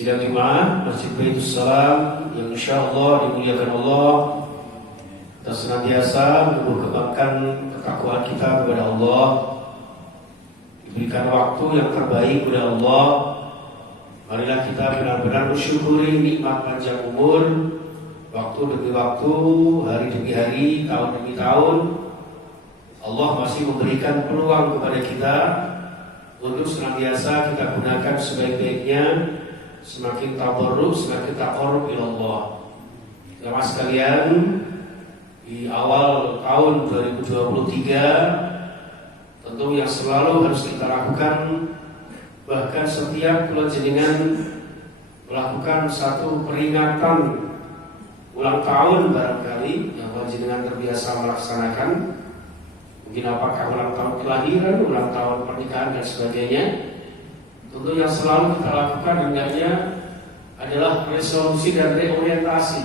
Sidang Jumat Masjid Baitus Salam yang insyaallah dimuliakan Allah, kita senantiasa menumbuhkan ketakwaan kita kepada Allah, diberikan waktu yang terbaik kepada Allah. Marilah kita benar-benar bersyukuri nikmat panjang umur, waktu demi waktu, hari demi hari, tahun demi tahun. Allah masih memberikan peluang kepada kita untuk senantiasa kita gunakan sebaik-baiknya, semakin tabarruk, semakin taqarrub ila Allah. Jemaah sekalian, di awal tahun 2023 tentu yang selalu harus kita lakukan, bahkan setiap kula jenengan melakukan satu peringatan ulang tahun barangkali yang kula jenengan terbiasa melaksanakan. Mungkin apakah ulang tahun kelahiran, ulang tahun pernikahan dan sebagainya. Tentu yang selalu kita lakukan hendaknya adalah resolusi dan reorientasi.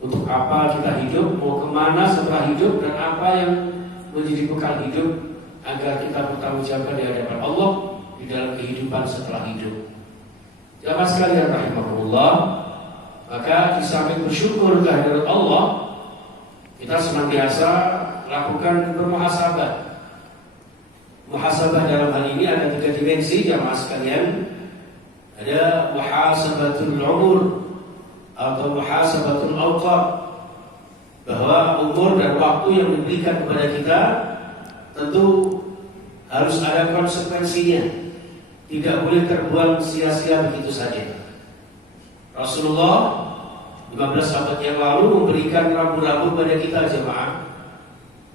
Untuk apa kita hidup, mau kemana setelah hidup, dan apa yang menjadi bekal hidup agar kita bertanggung jawab di hadapan Allah di dalam kehidupan setelah hidup. Jamaah sekalian rahimahullah, maka di samping bersyukur kehadirat Allah, kita senantiasa lakukan bermuhasabah. Muhasabah dalam hal ini ada 3 dimensi, jamaah sekalian. Ada muhasabatul umur atau muhasabatul awqat, bahwa umur dan waktu yang diberikan kepada kita tentu harus ada konsekuensinya, tidak boleh terbuang sia-sia begitu saja. Rasulullah 15 abad yang lalu memberikan rambu-rambu pada kita jemaah.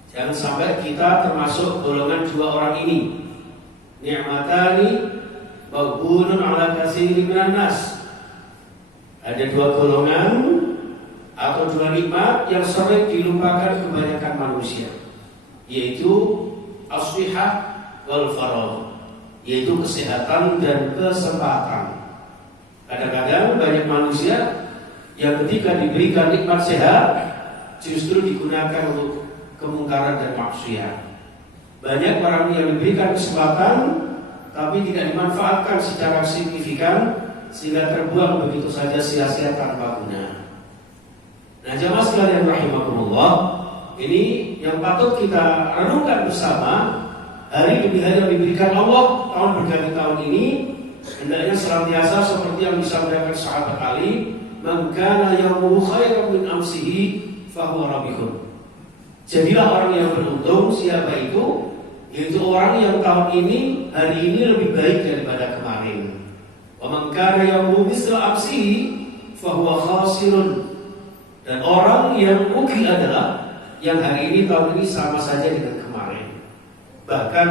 Jangan sampai kita termasuk golongan 2 orang ini. Ni'matani maghbunun ala katsirin minan nas. Ada 2 golongan atau 2 nikmat yang sering dilupakan kebanyakan manusia, yaitu as-shihah wal faragh, yaitu kesehatan dan kesempatan. Kadang-kadang banyak manusia yang ketika diberikan nikmat sehat justru digunakan untuk kemungkaran dan maksiat. Banyak orang yang diberikan kesempatan tapi tidak dimanfaatkan secara signifikan, sehingga terbuang begitu saja sia-sia tanpa guna. Nah, jamaah sekalian rahimakumullah, ini yang patut kita renungkan bersama. Hari demi hari yang diberikan Allah tahun berganti tahun ini, hendaknya senantiasa seperti yang disampaikan sahabat Ali, man kana yawmuhu khairan min amsihi fahuwa rabihun. Jadilah orang yang beruntung. Siapa itu? Yaitu orang yang tahun ini, hari ini lebih baik daripada kemarin. Wa man kana yawmuhu misla amsihi fahuwa khasirun. Dan orang yang rugi adalah yang hari ini, tahun ini sama saja dengan kemarin. Bahkan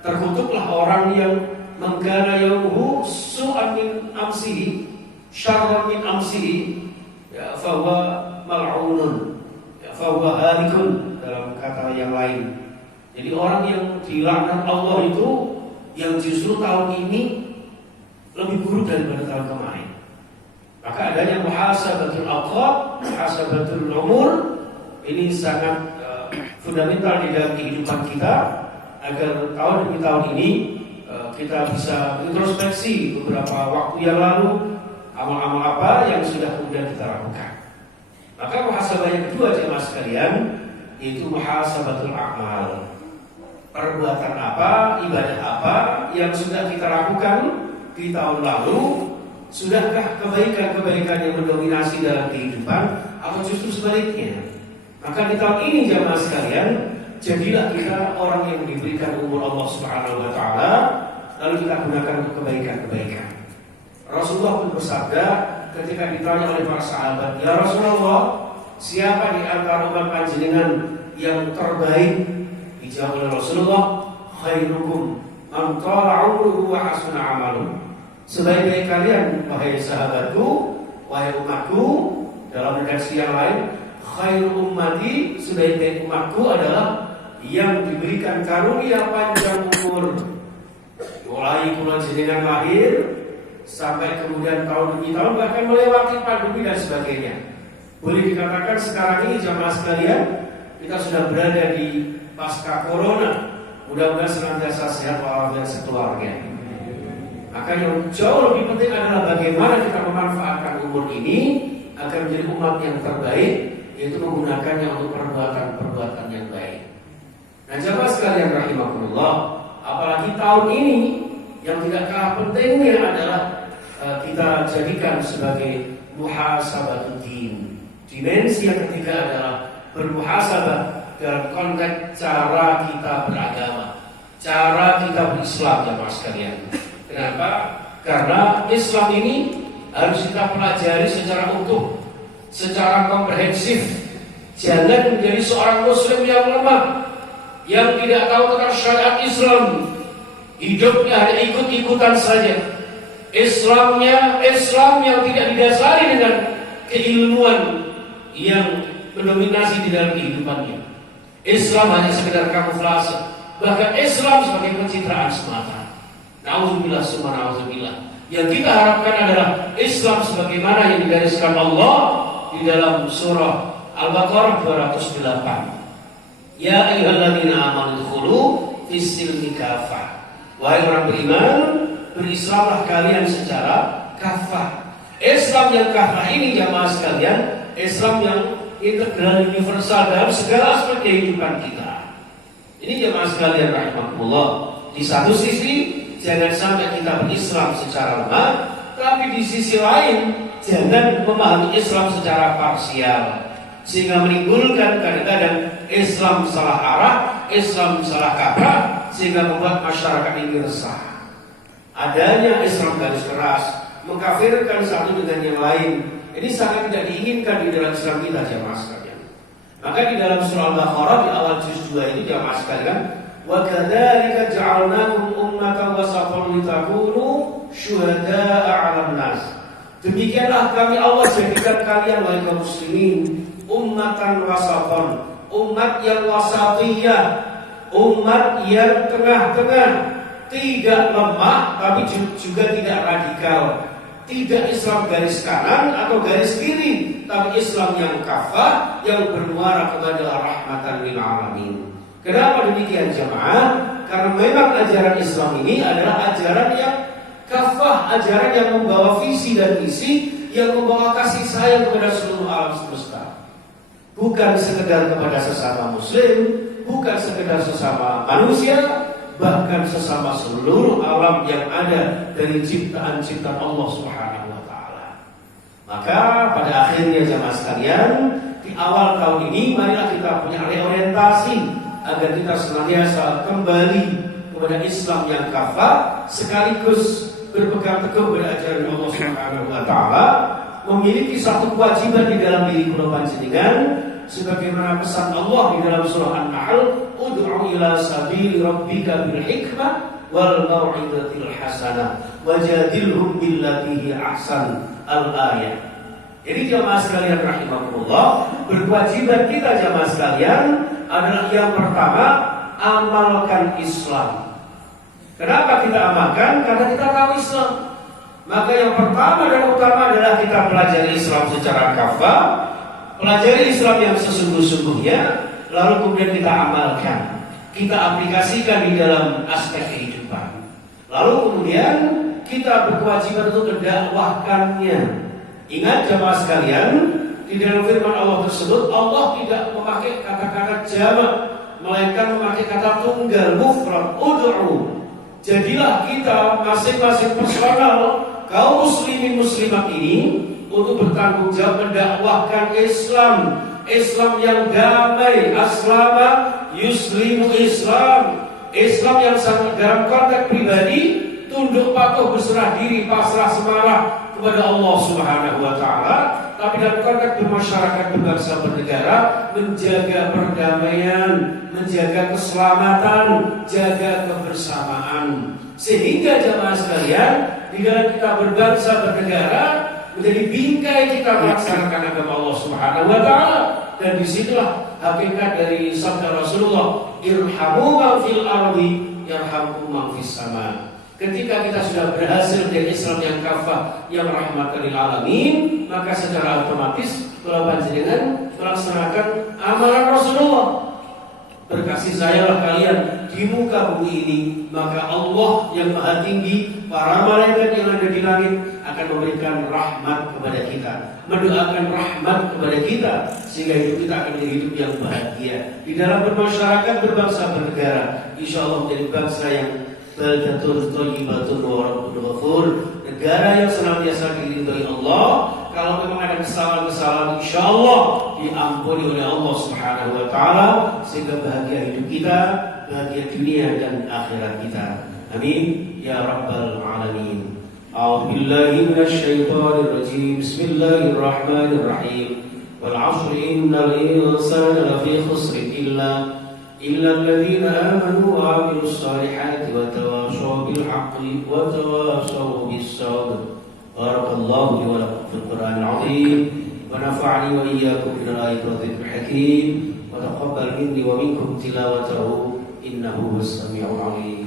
terkutuklah orang yang man kana yawmuhu su'an min amsihi syarran min amsihi, ya fahuwa mal'unun, ya fahuwa halikun, dalam kata yang lain. Jadi orang yang dilaknat Allah itu yang justru tahun ini lebih buruk daripada tahun kemarin. Maka adanya muhasabatul awqat, muhasabatul umur, ini sangat fundamental di dalam kehidupan kita, agar tahun demi tahun ini kita bisa introspeksi beberapa waktu yang lalu, amal-amal apa yang sudah kemudian kita lakukan. Maka muhasabah yang kedua jemaah sekalian, yaitu muhasabatul a'mal. Perbuatan apa, ibadah apa yang sudah kita lakukan di tahun lalu? Sudahkah kebaikan-kebaikan yang mendominasi dalam kehidupan, atau justru sebaliknya? Maka di tahun ini jemaah sekalian, jadilah kita orang yang diberikan umur Allah Subhanahu wa taala, lalu kita gunakan untuk kebaikan-kebaikan. Rasulullah pun bersabda ketika ditanya oleh para sahabat, "Ya Rasulullah, siapa di antara umat panjenengan yang terbaik?" Dijawab oleh Rasulullah, "Khairukum man tala 'umruhu wa hasuna 'amaluhu." Sebaik-baik kalian, wahai sahabatku, wahai umatku. Dalam redaksi yang lain, khairu ummati, sebaik-baik umatku adalah yang diberikan karunia panjang umur, mulai kula jenengan lahir sampai kemudian tahun demi tahun, bahkan melewati pandemi dan sebagainya. Boleh dikatakan sekarang ini jamaah sekalian, kita sudah berada di pasca corona. Mudah-mudahan senantiasa sehat walafiat sekeluarga. Maka yang jauh lebih penting adalah bagaimana kita memanfaatkan umur ini agar menjadi umat yang terbaik, yaitu menggunakannya untuk perbuatan-perbuatan yang baik. Nah, jamaah sekalian rahimakumullah, apalagi tahun ini yang tidak kalah pentingnya adalah kita jadikan sebagai muhasabatul-din. Dimensi yang ketiga adalah bermuhasabah dalam konteks cara kita beragama, cara kita berislam, jamaah sekalian. Kenapa? Karena Islam ini harus kita pelajari secara utuh, secara komprehensif. Jangan menjadi seorang muslim yang lemah, yang tidak tahu tentang syariat Islam, hidupnya hanya ikut-ikutan saja. Islam yang tidak didasari dengan keilmuan yang mendominasi di dalam kehidupannya. Islam hanya sekedar kamuflase, bahkan Islam sebagai pencitraan semata. Nauzubillah summa nauzubillah. Yang kita harapkan adalah Islam sebagaimana yang digariskan Allah di dalam surah Al-Baqarah 208. Ya ayyuhalladzina amanu dkhulu fis-silmi kafah. Wahai orang beriman, berislamlah kalian secara kafah. Islam yang kafah ini, jamaah sekalian, Islam yang integral, universal dalam segala aspek kehidupan kita. Ini jamaah sekalian rahimakumullah. Di satu sisi, jangan sampai kita berislam secara lemah, tapi di sisi lain jangan memahami Islam secara parsial, sehingga menimbulkan kadang-kadang Islam salah arah, Islam salah kaprah, sehingga membuat masyarakat ini resah. Adanya Islam garis keras, mengkafirkan satu dengan yang lain, ini sangat tidak diinginkan di dalam Islam kita, jamaah sekalian. Maka di dalam surah Al-Baqarah di awal juz 2 ini, jamaah sekalian, wa kadzalika ja'alnakum ummatan wasatan litakunu syuhada'a 'alan nas. Demikianlah kami Allah jadikan kalian wahai kaum muslimin ummatan wasatan, umat yang wasatiyah, umat yang tengah-tengah, tidak lemah tapi juga tidak radikal, tidak Islam garis kanan atau garis kiri, tapi Islam yang kafah, yang bermuara kepada rahmatan lil alamin. Kenapa demikian jamaah? Karena memang ajaran Islam ini adalah ajaran yang kafah, ajaran yang membawa visi dan misi, yang membawa kasih sayang kepada seluruh alam semesta. Bukan sekedar kepada sesama muslim, bukan sekedar sesama manusia, bahkan sesama seluruh alam yang ada dari ciptaan-ciptaan Allah Subhanahu wa taala. Maka pada akhirnya jamaah sekalian, di awal tahun ini marilah kita punya reorientasi agar kita senantiasa kembali kepada Islam yang kafah, sekaligus berpegang teguh pada ajaran Allah Subhanahu wa taala, memiliki satu kewajiban di dalam diri kula panjenengan sebagaimana pesan Allah di dalam surah An-Nahl, ud'u ila sabili rabbika bil hikmah wal mau'izatil hasanah wajadilhum billati hi ahsan al-ayat. Jadi jamaah sekalian rahimakumullah, berkewajiban kita jamaah sekalian adalah yang pertama, amalkan Islam. Kenapa kita amalkan? Karena kita tahu Islam. Maka yang pertama dan utama adalah kita pelajari Islam secara kafah, pelajari Islam yang sesungguh-sungguhnya, lalu kemudian kita amalkan, kita aplikasikan di dalam aspek kehidupan. Lalu kemudian kita berkewajiban untuk mendakwahkannya. Ingat jamaah sekalian, di dalam firman Allah tersebut, Allah tidak memakai kata-kata jamak, melainkan memakai kata tunggal, mufrad, ud'u. Jadilah kita masing-masing personal kaum muslimin muslimat ini untuk bertanggung jawab mendakwahkan Islam, Islam yang damai, aslama yuslimu Islam, Islam yang sangat dalam konteks pribadi, tunduk patuh berserah diri, pasrah semarah kepada Allah Subhanahu wa taala, tapi dalam konteks bermasyarakat, berbangsa, bernegara, menjaga perdamaian, menjaga keselamatan, jaga kebersamaan. Sehingga jamaah sekalian, di dalam kita berbangsa, bernegara, menjadi bingkai kita melaksanakan agama Allah Subhanahu wa taala. Dan disitulah hakikat dari sabda Rasulullah, irhamu man fil ardi yarhamkum man fis sama. Ketika kita sudah berhasil dari Islam yang kafah, yang rahmatan lil alamin, maka secara otomatis kalau panjenengan melaksanakan amalan Rasulullah, berkasih sayalah kalian di muka bumi ini, maka Allah yang maha tinggi para malaikat yang ada di langit akan memberikan rahmat kepada kita, mendoakan rahmat kepada kita, sehingga hidup kita akan menjadi hidup yang bahagia di dalam bermasyarakat, berbangsa, bernegara. Insya Allah menjadi bangsa yang baldatun thayyibatun wa rabbun ghafur, negara yang senantiasa diridhoi Allah. Kalau memang ada kesalahan-kesalahan, insya Allah diampuni oleh Allah Subhanahu wa Ta'ala, sehingga bahagia hidup kita, bahagia dunia dan akhirat kita. Amin ya rabbal alamin. A'udzu billahi minasy syaithanir rajim. Bismillahirrahmanirrahim. Wal 'ashri innal insana lafi khusr illa alladziina aamanu wa 'amilus shalihati wa tawashaw bil haqqi wa tawashaw bis sabr. Barakallahu li wa lakum fil Qur'anil 'azim wa nafa'ani wa iyyakum minal ayati wa dhikril hakim wa taqabbal minni wa minkum tilawatahu innahu was samii'ul 'aliim.